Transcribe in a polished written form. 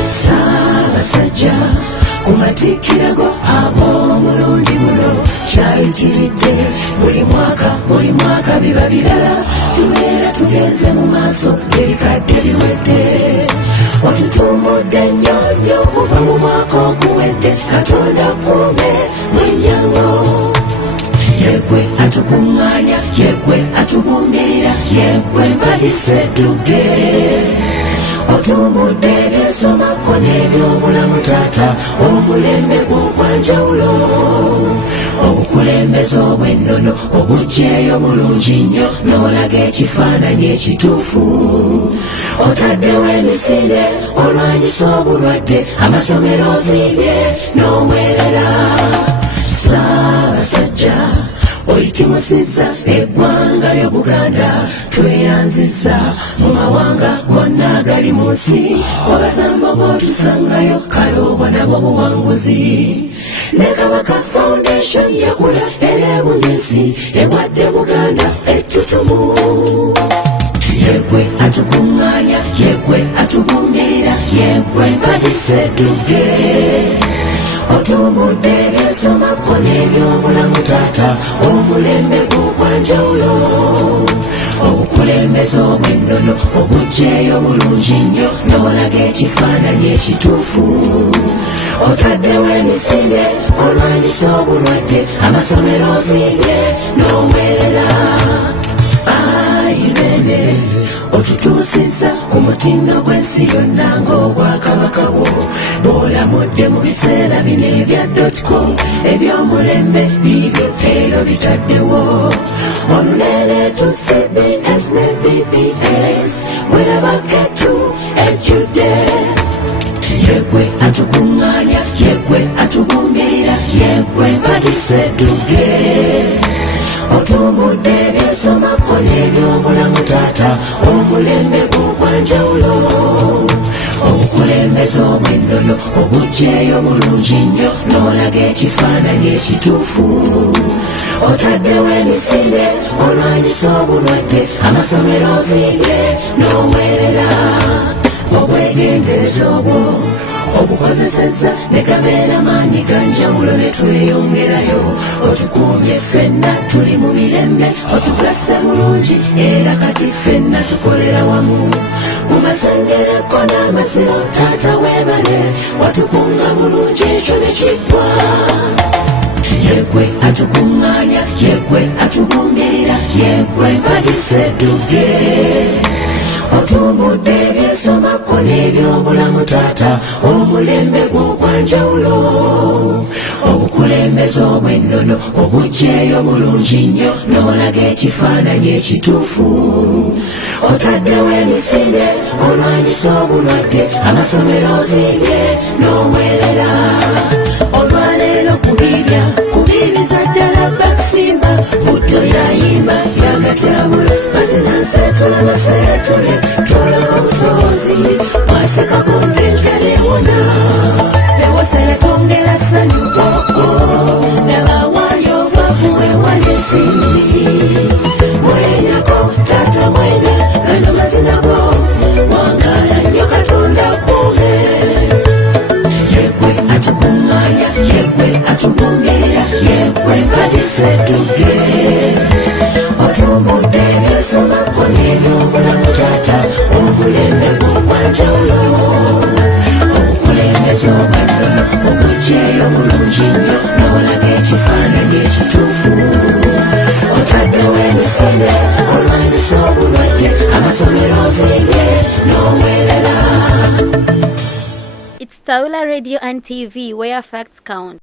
Ssaabasajja ku matikirago ab'omulundi guno kyayitiridde buli mwaka biba birala tubeera tugenze mu maaso ebikadde biwedde otutumbudde nnyonyo okuva mu mwaka oguwedde Katonda kuume mwenyango yegwe atukuŋŋaanya yegwe atubumbirira yegwe mbatisedduge otumbudde ebyesomako n'ebyobulamu taata omulembe gw'ogwanjawulo obukulembeze obw'ennono obugyeyo bulungi nnyo n'olaga ekifaananyi ekituufu otaddewo emisinde olwanyisa obulwadde amasomero ozimbye n'oweerera Ssaabasajja oyitimusizza eggwanga lya Buganda tweyanzizza mu mawanga gonna agali mu nsi wabazambo b'otusangayo kale obwo nabwo buwanguzi ne Kabaka Foundation yakula era ebunyusi ewadde Buganda ettutumu yegwe atukuŋŋaanya yegwe atubumbirira yegwe mbatisedduge otumbudde ebyesomako n'ebyobulamu taata omulembe gw'ogwanjawulo obukulembeze obw'ennono obugyeyo bulungi nnyo n'olaga ekifaananyi ekituufu otaddewo emisinde olwanyisa obulwadde amasomero ozimbye n'oweerera ayibene otutuusizza ku mutindo gw'ensi yonna ng'obwakabaka bwo bw'olamudde mu biseera bino ebya .com eby'omulembe biibyo ero bitaddewo oluleeleetu CBS ne BBS werabaketu ejjudde yegwe atukuŋŋaanya yegwe atubumbirira yegwe mbatisedduge otumbudde ebyesomako n'ebyobulamu taata omulembe gw'ogwanjawulo obukulembeze obw'ennono obugyeyo bulungi nnyo n'olaga ekifaananyi ekituufu otaddewo emisinde olwanyisa obulwadde amasomero ozimbye n'oweerera obwegendereza obwo obukozesezza ne kabeera maanyi ga njawulo ne tweyongerayo otukuumye ffenna tuli mu mirembe otugasse bulungi era kati ffenna tukolera wamu ku masengereko n'amasiro taata weebale watukunga bulungi ekyo ne kiggwa yegwe atukuŋŋaanya yegwe atubumbirira yegwe mbatisedduge otumbudde ebyesomako n'ebyobulamu taata omulembe gw'ogwanjawulo obukulembeze obw'ennono obugyeyo bulungi nnyo n'olaga ekifaananyi ekituufu otaddewo emisinde olwanyisa obulwadde amasomero ozimbye n'oweerera olwaleero kubiibiza ddala bakusimba buddo yayimba yagatyabula mazinanseetula maseetule tolaba obutozi wasekako ng'enjala ewona ewosa yatongera ssanyu nabawaayo obwavu ewala ensimbi mwenyako taata mwenya gano mazina go wangaala nnyo Katonda kuume yegwe atukuŋŋaanya yegwe atubumbirira yegwe mbatisedduge otumbudde ebyesomako n'ebyobulamu taata omulembe gw'ogwanjawulo obukulembeze obw'ennono obugyeyo bulungi nnyo n'olaga ekifaananyi ekituufu otaddewo emisinde olwanyisa obulwadde amasomero ozimbye n'oweerera It's Taula Radio and TV, where facts count.